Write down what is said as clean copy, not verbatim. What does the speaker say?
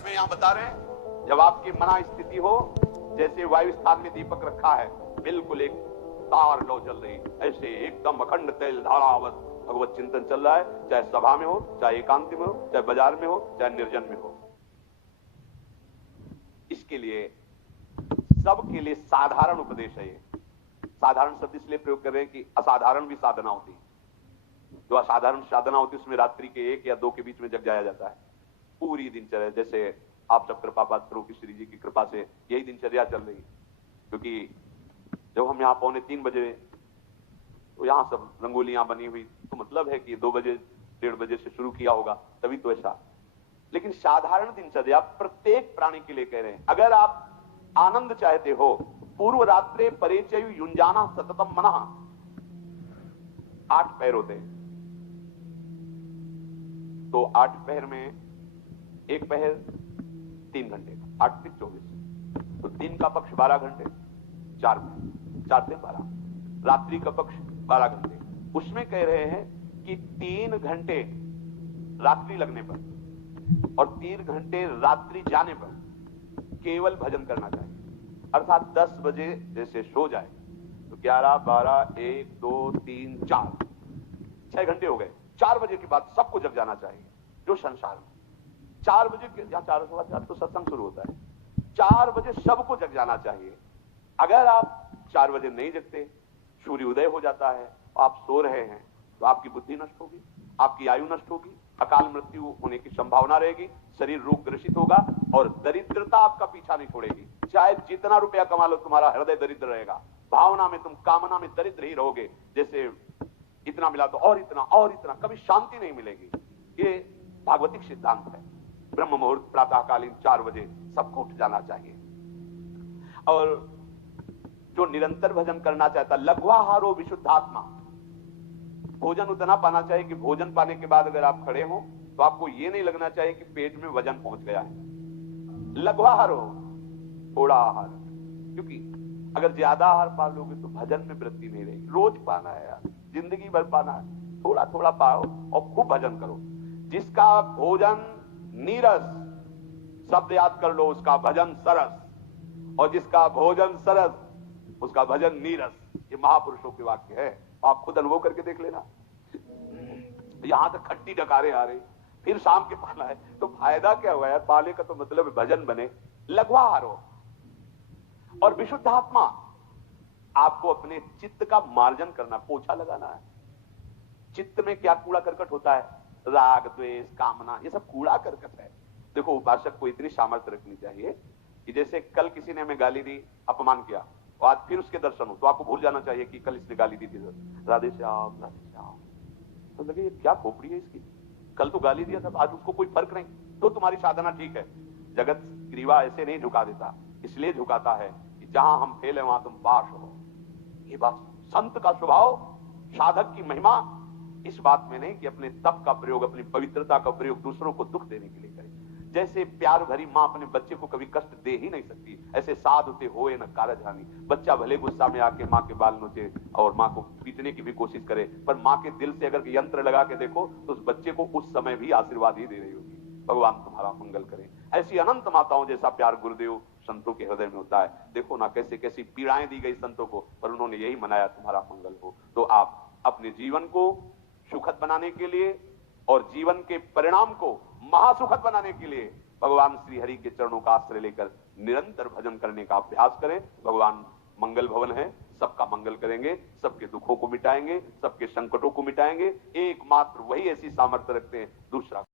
इसमें यहां बता रहे हैं, जब आपकी मना स्थिति हो, जैसे वायु स्थान में दीपक रखा है, बिल्कुल एक तार लो जल रही, ऐसे एकदम अखंड तेल धारावत भगवत चिंतन चल रहा है, चाहे सभा में हो, चाहे एकांत में हो, चाहे बाजार में हो, चाहे निर्जन में हो। इसके लिए सबके लिए साधारण उपदेश है। ये साधारण शब्द इसलिए प्रयोग कर रहे हैं कि असाधारण भी साधना होती है। जो असाधारण साधना होती है उसमें रात्रि के 1 या 2 के बीच में जग जाया जाता है। पूरी दिनचर्या, जैसे आप सब कृपा पात्र हो कि श्री जी की कृपा से यही दिनचर्या चल रही है। क्योंकि जब हम यहाँ 2:45 बजे, तो यहाँ सब रंगोलियां बनी हुई, तो मतलब है कि 2 बजे 1:30 बजे से शुरू किया होगा, तभी तो ऐसा। लेकिन साधारण दिनचर्या प्रत्येक प्राणी के लिए कह रहे हैं। अगर आप आनंद चाहते हो, पूर्व रात्रे परिचय युंजाना सततम मनः, 8 पैर होते हैं, तो 8 पैर में एक पहर 3 घंटे, 8 से 24, तो 3 का पक्ष 12 घंटे, 4 पहर, 4 से 12, रात्रि का पक्ष 12 घंटे। उसमें कह रहे हैं कि 3 घंटे रात्रि लगने पर और 3 घंटे रात्रि जाने पर केवल भजन करना चाहिए। अर्थात 10 बजे जैसे सो जाए तो 11, 12, 1, 2, 3, 4, 6 घंटे हो गए। 4 बजे के बाद सबको जग जाना चाहिए। जो संसार में 4 बजे के, या 4 तो सत्संग शुरू होता है, 4 बजे सबको जग जाना चाहिए। अगर आप 4 बजे नहीं जगते, सूर्य उदय हो जाता है, आप सो रहे हैं, तो आपकी बुद्धि नष्ट होगी, आपकी आयु नष्ट होगी, अकाल मृत्यु होने की संभावना रहेगी, शरीर रोग ग्रसित होगा और दरिद्रता आपका पीछा नहीं छोड़ेगी। चाहे जितना रुपया कमा लो, तुम्हारा हृदय दरिद्र रहेगा। भावना में तुम, कामना में दरिद्र ही रहोगे। जैसे इतना मिला तो और इतना और इतना, कभी शांति नहीं मिलेगी। ये भागवतिक सिद्धांत है। ब्रह्म मुहूर्त प्रातःकालीन 4 बजे सबको उठ जाना चाहिए। और जो निरंतर भजन करना चाहता, लघ्वाहारो विशुद्धात्मा, भोजन उतना पाना चाहिए कि भोजन पाने के बाद अगर आप खड़े हो तो आपको ये नहीं लगना चाहिए कि पेट में वजन पहुंच गया है। लघ्वाहार हो, थोड़ा आहार, क्योंकि अगर ज्यादा आहार पा लोगे तो भजन में वृद्धि नहीं रहेगी। रोज पाना है यार, जिंदगी भर पाना है, थोड़ा थोड़ा पाओ और खूब भजन करो। जिसका भोजन नीरस, शब्द याद कर लो, उसका भजन सरस, और जिसका भोजन सरस उसका भजन नीरस। ये महापुरुषों के वाक्य है, आप खुद अनुभव करके देख लेना। यहां तक खट्टी डकारे आ रही, फिर शाम के पाना है, तो फायदा क्या हुआ यार? पाले का तो मतलब भजन बने। लघ्वाहार हो और विशुद्धात्मा, आपको अपने चित्त का मार्जन करना, पोछा लगाना है। चित्त में क्या कूड़ा करकट होता है? राग, द्वेष, कामना, ये सब कूड़ा करकट है। देखो, उपासक को इतनी सामर्थ्य रखनी चाहिए कि जैसे कल किसी ने हमें गाली दी, अपमान किया, और आज फिर उसके दर्शन हो, तो आपको भूल जाना चाहिए कि कल इसने गाली दी थी। राधे श्याम, राधे श्याम, तो लगे ये क्या खोपड़ी है इसकी, कल तो गाली दिया था, आज उसको कोई फर्क नहीं, तो तुम्हारी साधना ठीक है। जगत ग्रीवा ऐसे नहीं झुका देता, इसलिए झुकाता है कि जहां हम फेल है वहां तुम पास हो। ये बात संत का स्वभाव, साधक की महिमा इस बात में नहीं कि अपने तप का प्रयोग, अपनी पवित्रता का प्रयोग दूसरों को दुख देने के लिए करे। जैसे प्यार भरी मां अपने बच्चे को कभी कष्ट दे ही नहीं सकती, ऐसे साधुते होए न कारजहानी। बच्चा भले गुस्सा में आके मां के बाल नोचे और मां को पीटने की भी कोशिश करे, पर मां के दिल से अगर यंत्र लगा के देखो तो उस बच्चे को उस समय भी आशीर्वाद ही दे रही होगी। भगवान तुम्हारा मंगल करे। ऐसी अनंत माताओं जैसा प्यार गुरुदेव संतों के हृदय में होता है। देखो ना कैसे कैसी पीड़ाएं दी गई संतों को, पर उन्होंने यही मनाया तुम्हारा मंगल हो। तो आप अपने जीवन को सुखद बनाने के लिए और जीवन के परिणाम को महासुखद बनाने के लिए भगवान श्री हरि के चरणों का आश्रय लेकर निरंतर भजन करने का अभ्यास करें। भगवान मंगल भवन है, सबका मंगल करेंगे, सबके दुखों को मिटाएंगे, सबके संकटों को मिटाएंगे। एकमात्र वही ऐसी सामर्थ्य रखते हैं, दूसरा